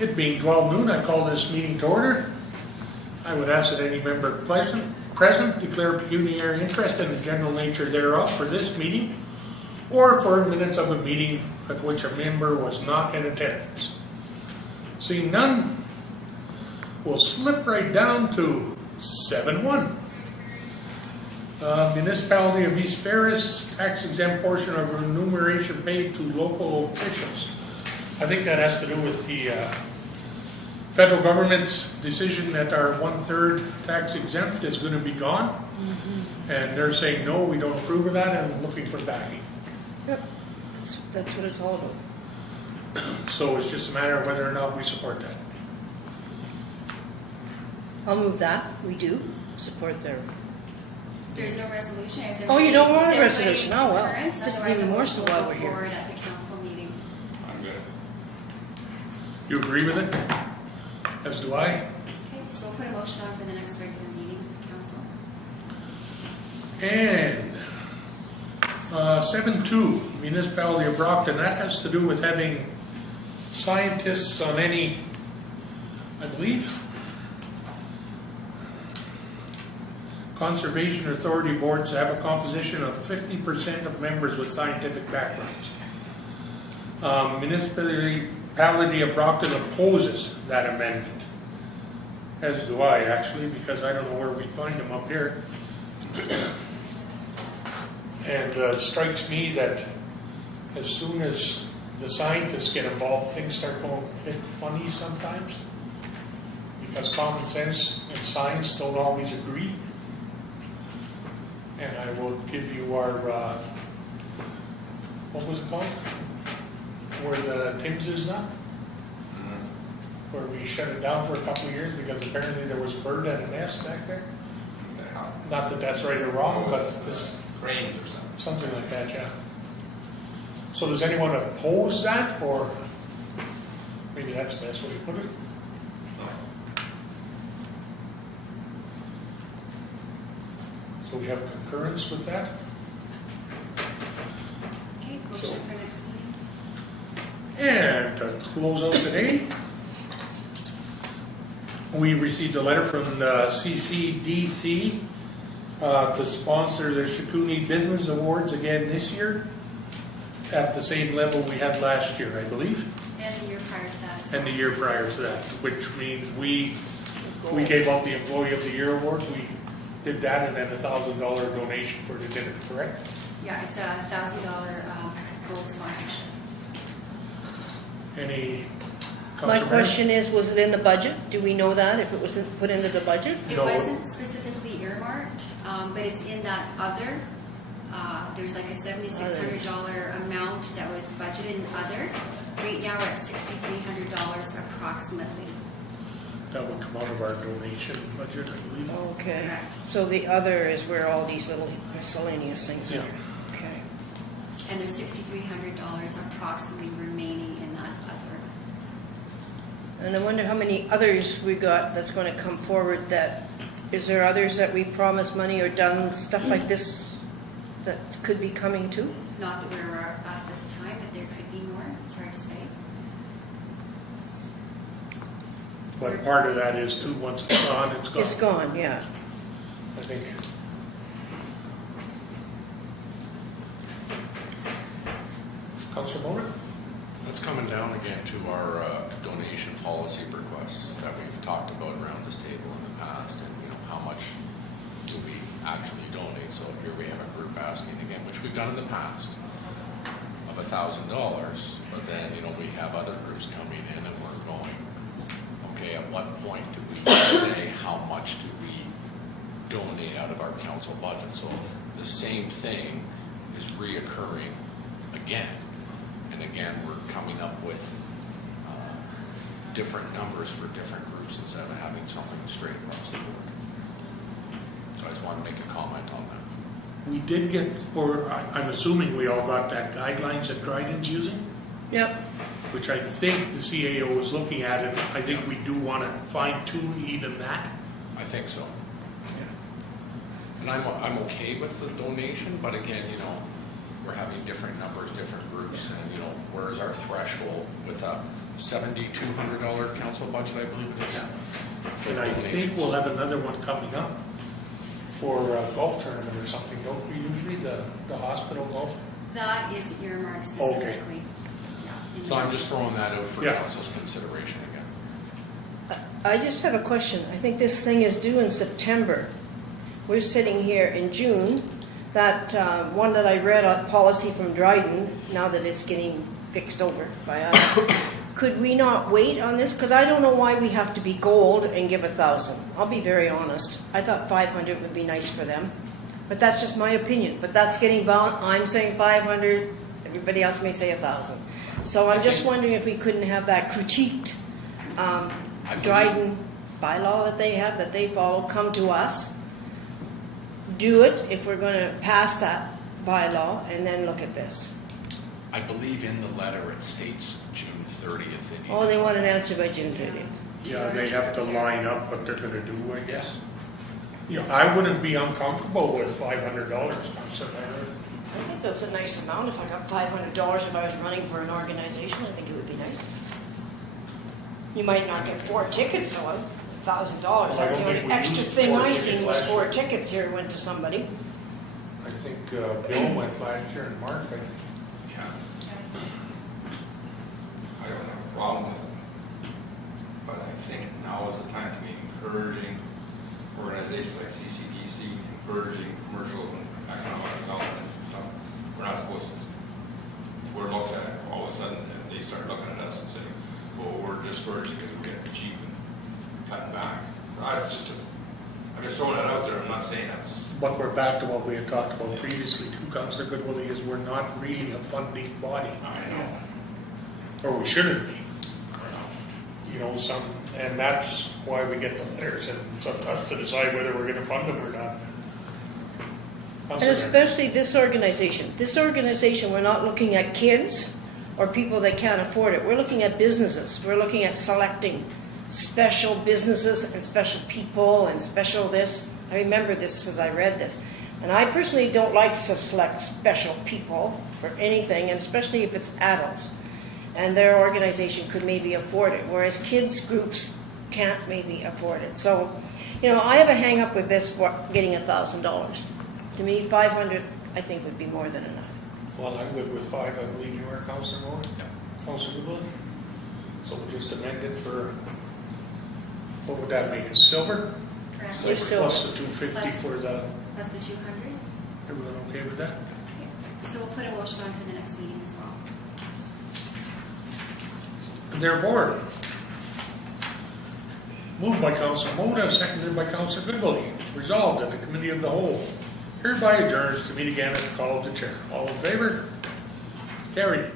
It being 12 noon, I call this meeting to order. I would ask that any member present declare pecuniary interest in the general nature thereof for this meeting or for minutes of a meeting at which a member was not in attendance. Seeing none, we'll slip right down to 7.1. Municipality of East Ferris, tax exempt portion of remuneration paid to local officials. I think that has to do with the federal government's decision that our 1/3 tax exempt is going to be gone. Mm-hmm. And they're saying, no, we don't approve of that and looking for backing. Yep, that's what it's all about. So it's just a matter of whether or not we support that. I'll move that. We do support their. There's no resolution. Oh, you don't want a resolution? Oh, well. This is Otherwise, even a more motion so will why go we're here. forward at the council meeting. I'm good. You agree with it? As do I. Okay, so we'll put a motion on for the next regular meeting, council. And 7.2, Municipality of Brockton. That has to do with having scientists on any, I believe, conservation authority boards have a composition of 50% of members with scientific backgrounds. Municipality of Brockton opposes that amendment, as do I actually, because I don't know where we'd find them up here. And it strikes me that as soon as the scientists get involved, things start going a bit funny sometimes, because common sense and science don't always agree. And I will give you our, what was it called? Where the Tim's is now? Where we shut it down for a couple of years because apparently there was a bird at a nest back there. Not that that's right or wrong, but this Cranes or something. something like that, yeah. So does anyone oppose that, or maybe that's the best way to put it? No. So we have concurrence with that? Okay, motion So- for next meeting. And to close out today, we received a letter from the CCDC to sponsor the Shikuni Business Awards again this year at the same level we had last year, I believe, And the year prior to that as well. and the year prior to that, which means we gave out the Employee of the Year Awards. We did that and then a $1,000 donation for the dinner, correct? Yeah, it's a $1,000 gold sponsorship. Any My Councilor question is, was it in the budget? Do we know that, if it was put into the budget? It No. wasn't specifically earmarked, but it's in that other. There's like a $7,600 amount that was budgeted in other. Right now we're at $6,300 approximately. That would come out of our donation budget, I believe. Okay. Correct. So the other is where all these little miscellaneous things Yeah. are. Okay. And there's $6,300 approximately remaining in that other. And I wonder how many others we got that's going to come forward that, is there others that we promised money or done stuff like this that could be coming too? Not that we're at this time, but there could be more. It's hard to say. But part of that is too, once it's gone, it's gone. It's gone, yeah. I think. Councilor Mona? That's coming down again to our donation policy requests that we've talked about around this table in the past, and how much do we actually donate. So here we have a group asking again, which we've done in the past, of $1,000, but then we have other groups coming in and we're going, okay, at what point do we say how much do we donate out of our council budget? So the same thing is reoccurring again. And again, we're coming up with different numbers for different groups instead of having something straight across the board. So I just want to make a comment on that. We did get, or I'm assuming we all got that guidelines that Dryden's using, Yep. which I think the CAO is looking at, and I think we do want to fine tune even that. I think so. And I'm okay with the donation, but again, we're having different numbers, different groups, and where is our threshold with a $7,200 council budget, I believe it is. And I think we'll have another one coming up for a golf tournament or something, don't we usually, the hospital golf? That is earmarked specifically. Yeah, in So I'm budget. just throwing that out for Yeah. council's consideration again. I just have a question. I think this thing is due in September. We're sitting here in June. That one that I read on policy from Dryden, now that it's getting fixed over by us, could we not wait on this? Because I don't know why we have to be gold and give 1,000. I'll be very honest. I thought 500 would be nice for them. But that's just my opinion. But that's getting bound. I'm saying 500. Everybody else may say 1,000. So I'm just wondering if we couldn't have that critiqued Dryden bylaw that they have, that they follow, come to us, do it if we're going to pass that bylaw, and then look at this. I believe in the letter it states June 30th. Oh, they want an answer by June 30th. Yeah, they have to line up what they're gonna do, I guess. Yeah, I wouldn't be uncomfortable with $500, Councillor Nyland. I think that's a nice amount. If I got $500 if I was running for an organization, I think it would be nice. You might not get 4 tickets, so $1,000. Well, I That's don't the think only we extra used thing 4 I tickets seen was last 4 year. tickets here went to somebody. I think Bill went last year in March, I think. Yeah, I don't have a problem with it. But I think now is the time to be encouraging organizations like CCDC, encouraging commercial and economic development and stuff. We're not supposed to, if we're looked at it, all of a sudden, they start looking at us and saying, well, we're discouraged because we have to cheap and cutting back. I'm just throwing that out there, I'm not saying that's, But we're back to what we had talked about previously too, Councillor Goodwillie, is we're not really a funding body. I know. Or we shouldn't be. You know, and that's why we get the letters, and it's up to us to decide whether we're gonna fund them or not. And Councillor, especially this organization. This organization, we're not looking at kids or people that can't afford it. We're looking at businesses. We're looking at selecting special businesses and special people and special this. I remember this as I read this. And I personally don't like to select special people for anything, and especially if it's adults. And their organization could maybe afford it, whereas kids groups can't maybe afford it. So, you know, I have a hang up with this for getting $1,000. To me, 500 I think would be more than enough. well, I'm good with 5, I believe you are, Councillor Moore. Councillor Goodwillie? So we'll just amend it for, what would that make it, silver? Correct. Yes, silver. Plus the 250 for the, Plus the 200. everyone okay with that? So we'll put a motion on for the next meeting as well. Therefore, moved by Councillor Mona, seconded by Councillor Goodwillie, resolved that the Committee of the Whole hereby adjourns to meet again at the call of the chair. All in favor? Carried.